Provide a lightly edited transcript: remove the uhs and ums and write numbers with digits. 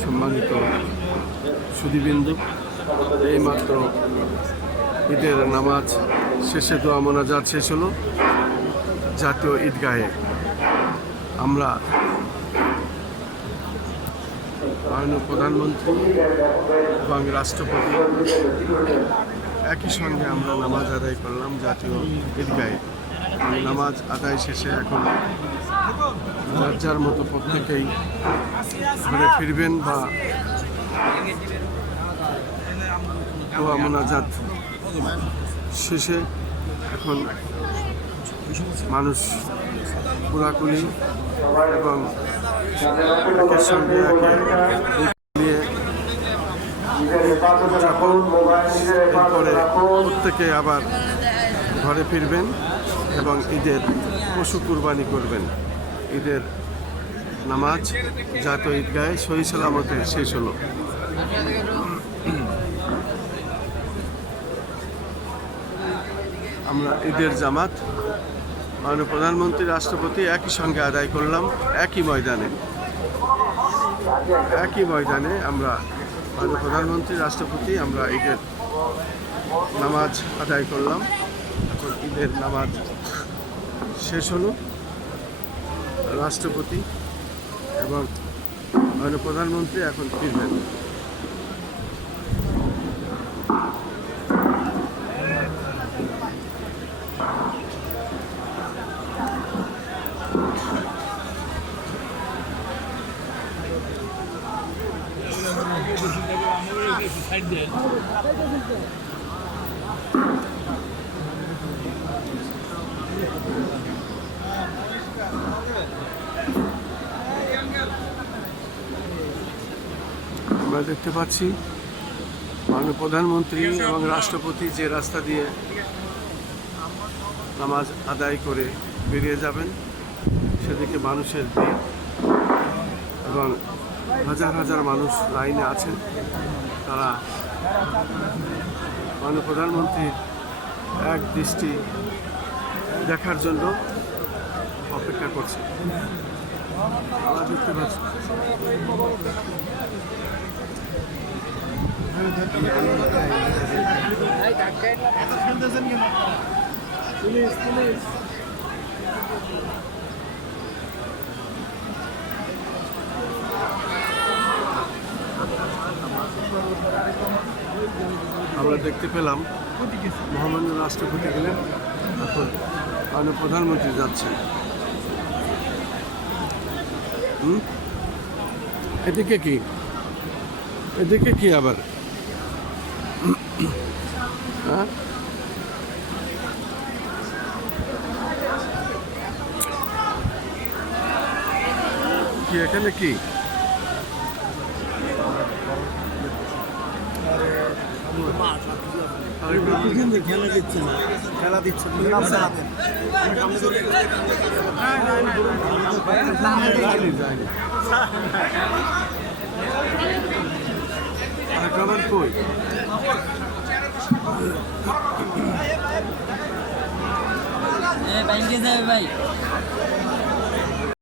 সম্মানিত সুধীবৃন্দু, এইমাত্র ঈদের নামাজ শেষে দোয়া মোনাজাত শেষ হলো জাতীয় ঈদগাহে। আমরা মাননীয় প্রধানমন্ত্রী এবং রাষ্ট্রপতি একই সঙ্গে আমরা নামাজ আদায় করলাম জাতীয় ঈদগাহে। নামাজ আদায় শেষে এখন যার যার মতো প্রত্যেকেই ঘরে ফিরবেন বা দোয়া মোনাজাত শেষে এখন মানুষ কোলাকুলি এবং একের সঙ্গে নিয়ে এরপরে প্রত্যেকে আবার ঘরে ফিরবেন এবং ঈদের পশু কুরবানি করবেন। ঈদের নামাজ জাতীয় ঈদগাহে সহি সালামতে শেষ হলো। আমরা ঈদের জামাত মাননীয় প্রধানমন্ত্রী রাষ্ট্রপতি একই সঙ্গে আদায় করলাম একই ময়দানে আমরা মাননীয় প্রধানমন্ত্রী রাষ্ট্রপতি আমরা ঈদের নামাজ আদায় করলাম। এখন ঈদের নামাজ শেষ হলো। রাষ্ট্রপতি এবং মাননীয় প্রধানমন্ত্রী এখন ফিরবেন। আমরা দেখতে পাচ্ছি মাননীয় প্রধানমন্ত্রী এবং রাষ্ট্রপতি যে রাস্তা দিয়ে নামাজ আদায় করে বেরিয়ে যাবেন সেদিকে মানুষের ভিড় এবং হাজার হাজার মানুষ লাইনে আছেন। তারা মাননীয় প্রধানমন্ত্রীর এক দৃষ্টি দেখার জন্য অপেক্ষা করছে। আমরা দেখতে পাচ্ছি আমরা দেখতে পেলাম মহামান্য রাষ্ট্রপতি গেলেন, এখন মাননীয় প্রধানমন্ত্রী যাচ্ছেন। এদিকে কি আবার কি এখানে কি খেলা দিচ্ছে না, খেলা দিচ্ছে কই ভাই